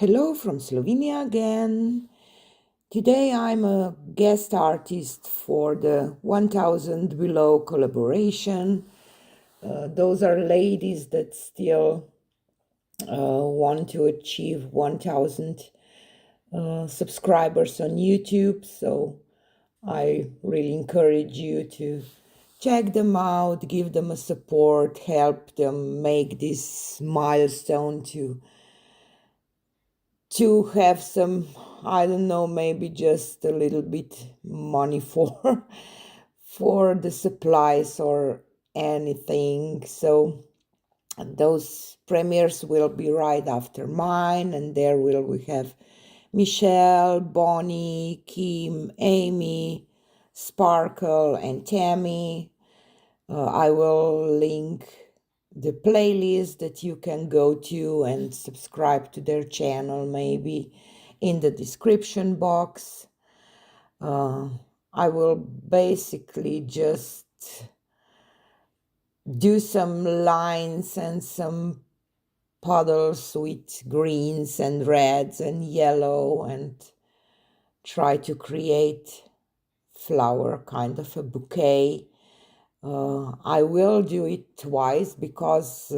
Hello from Slovenia again. Today I'm a guest artist for the 1000 Below collaboration. Those are ladies that still want to achieve 1000 subscribers on YouTube. So I really encourage you to check them out, give them a support, help them make this milestone to have some, I don't know, maybe just a little bit money for for the supplies or anything. So those premieres will be right after mine, and there will we have Michelle, Bonnie, Kim, Amy, Sparkle, and Tammy. I will link the playlist that you can go to and subscribe to their channel maybe in the description box. I will basically just do some lines and some puddles with greens and reds and yellow and try to create flower, kind of a bouquet. I will do it twice because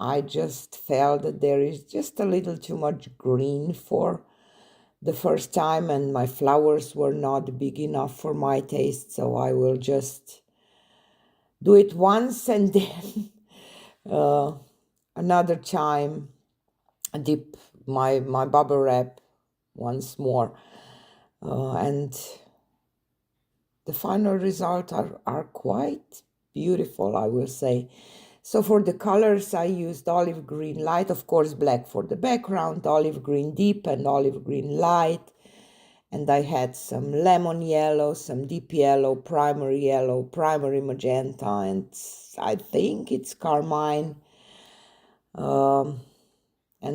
I just felt that there is just a little too much green for the first time, and my flowers were not big enough for my taste, so I will just do it once and then another time dip my bubble wrap once more, and the final results are quite beautiful, I will say. So for the colors, I used olive green light, of course, black for the background, olive green deep and olive green light. And I had some lemon yellow, some deep yellow, primary magenta, and I think it's carmine. And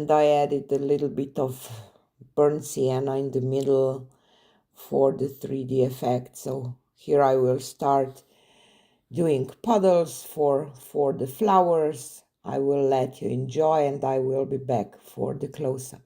I added a little bit of burnt sienna in the middle for the 3D effect. So here I will start doing puddles for the flowers. I will let you enjoy, and I will be back for the close-up.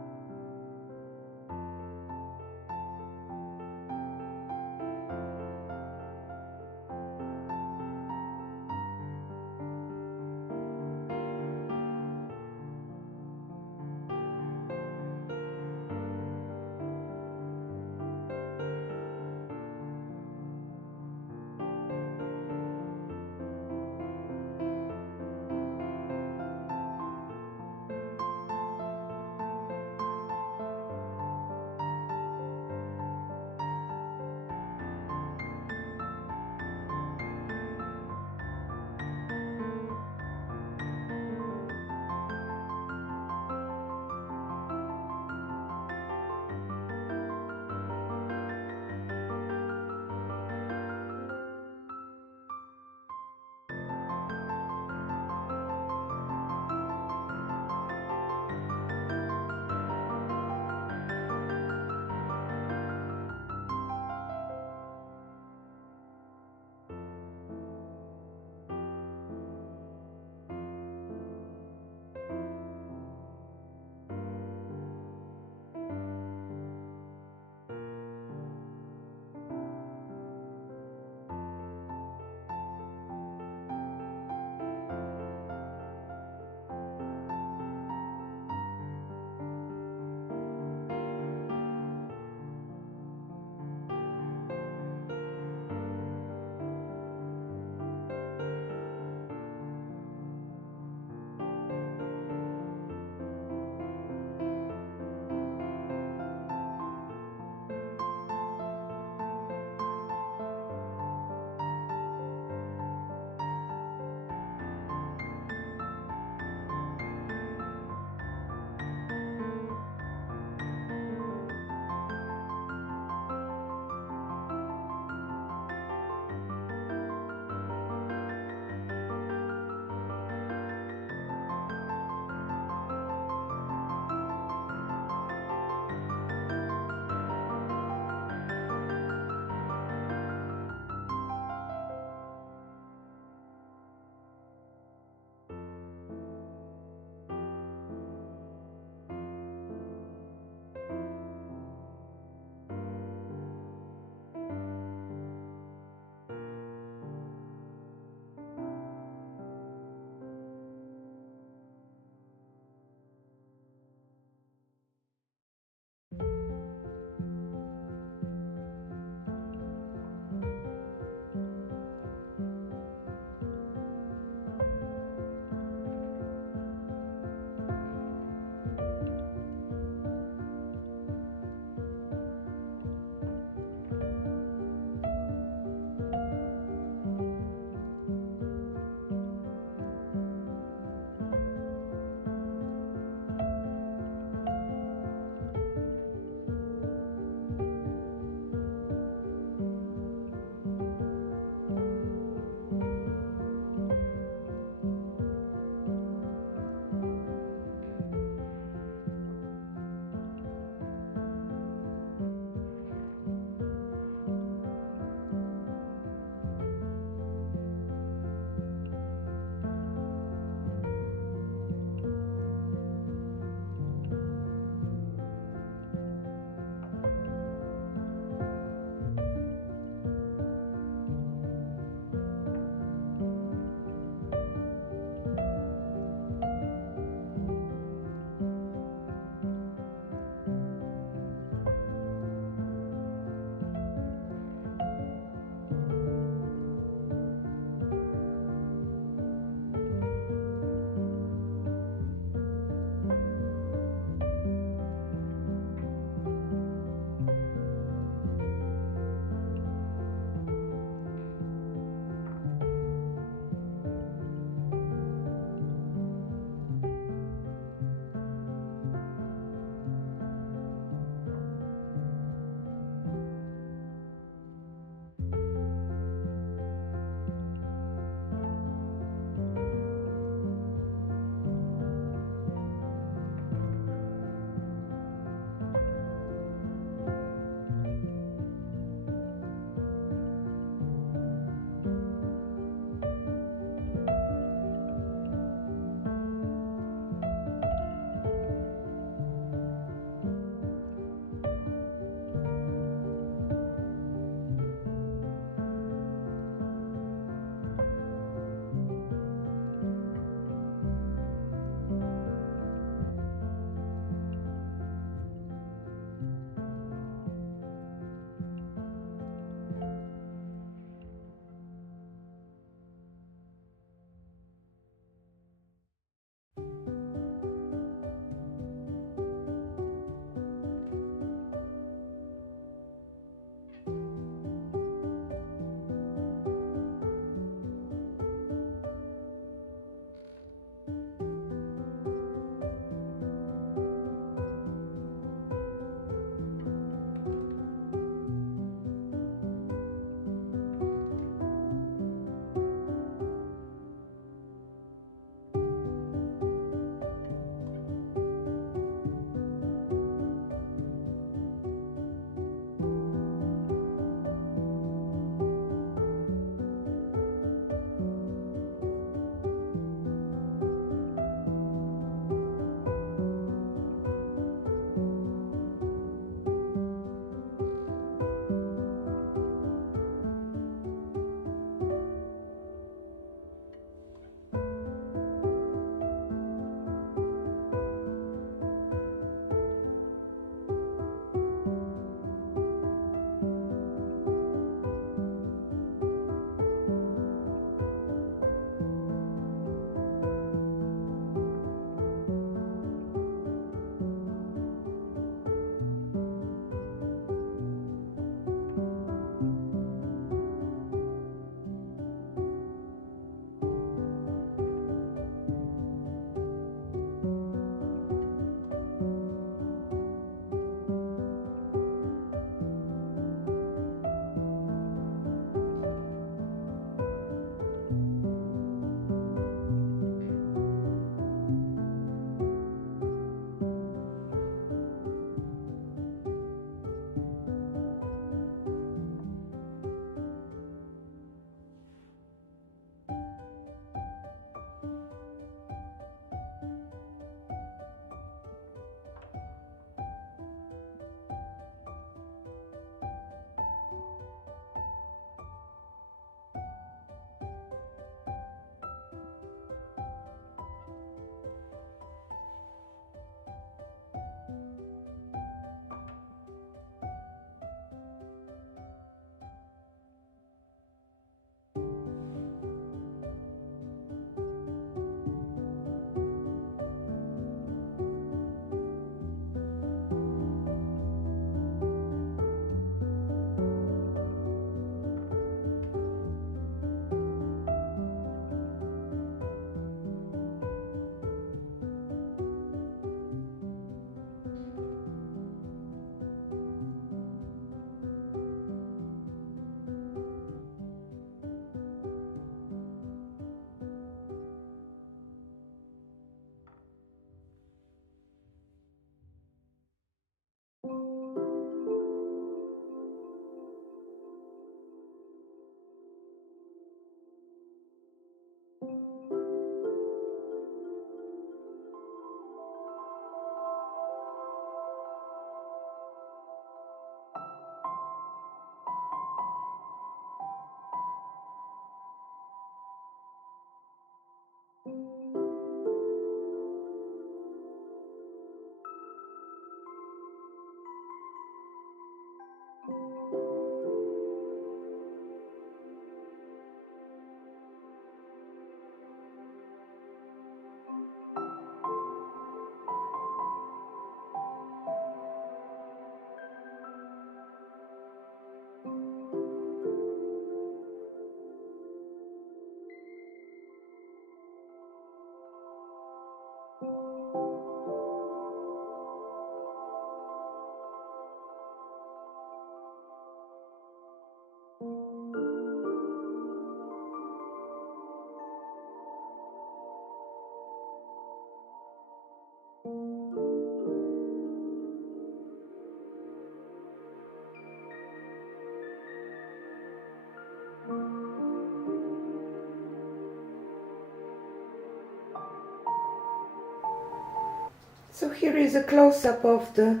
So here is a close-up of the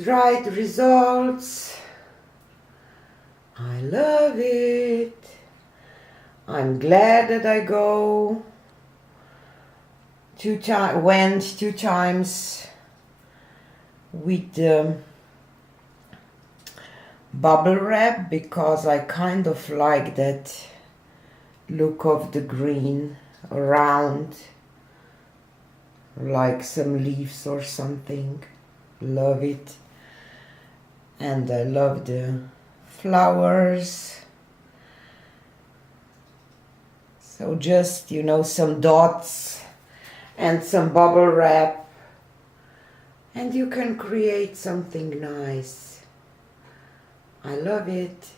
dried results. I love it. I'm glad that I went 2 times with the bubble wrap, because I kind of like that look of the green around, like some leaves or something. Love it. And I love the flowers. So just, you know, some dots and some bubble wrap, and you can create something nice. I love it.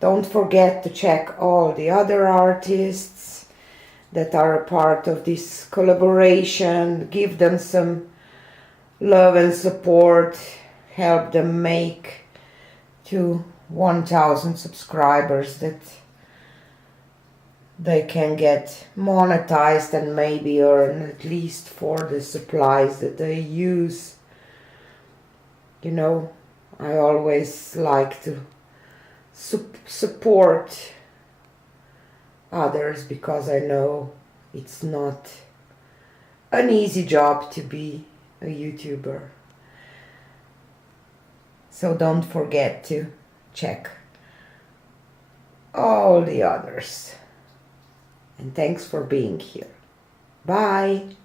Don't forget to check all the other artists that are a part of this collaboration. Give them some love and support. Help them make to 1,000 subscribers, that they can get monetized and maybe earn at least for the supplies that they use. You know, I always like to support others, because I know it's not an easy job to be a YouTuber. So don't forget to check all the others. And thanks for being here. Bye.